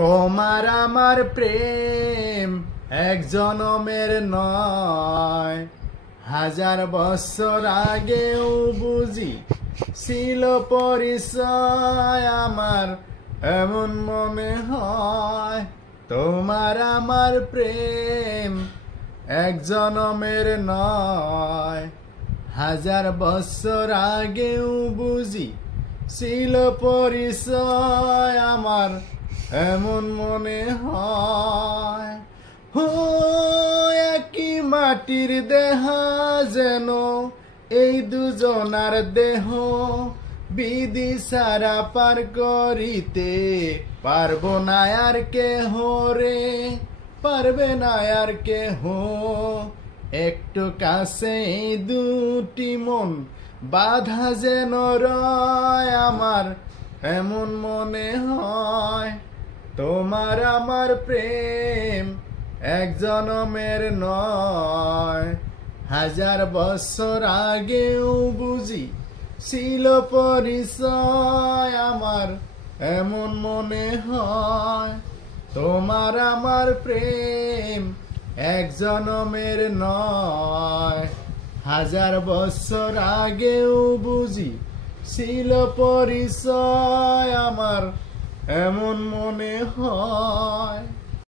তোমার আমার প্রেম এক জনমের নয়, 1000 বছর আগেও বুঝি ছিল পরিচয় আমার, এমন মনে হয়। তোমার আমার প্রেম এক জনমের নয়, 1000 বছর আগেও বুঝি ছিল পরিচয় আমার, এমন মনে হয়। হো একই মাটির দেহা যেন এই দুজনার দেহ, বিধি সারা পার করিতে পারবো না আর কেহ রে, পারবে না আর কেহ। একটু কাছে এই দুটি মন বাধা যেন রয় আমার, এমন মনে হয়। তোমার আমার প্রেম এক জনমের নয়, 1000 বছর আগেও বুঝি ছিল পরিচয় আমার, এমন মনে হয়। তোমার আমার প্রেম এক জনমের নয়, 1000 বছর আগেও বুঝি ছিল পরিচয় আমার, এমন মনে হয়।